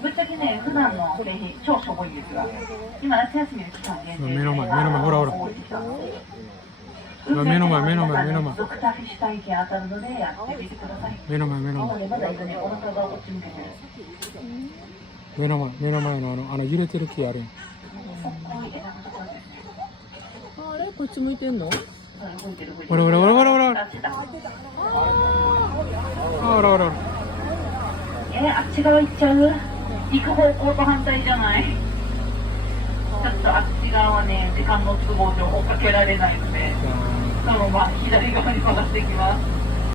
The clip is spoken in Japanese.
ぶっちゃけね、普段の製品超しょぼいんですが、今夏休みの期間限定で、目の前ほらほら動いてきたので、目の前ドクターフィッシュ体験当たるのでやってみてください。目の前まだいるね、お腹がこっち向けてる。目の前の揺れてる木あるやん。あれこっち向いてんの？ほらほらほらほらほら。ほらほら。あっち側行っちゃう？行く方向と反対じゃない？ちょっとあっち側はね、時間の都合上追っかけられないので、そのまま左側に曲がっていきます。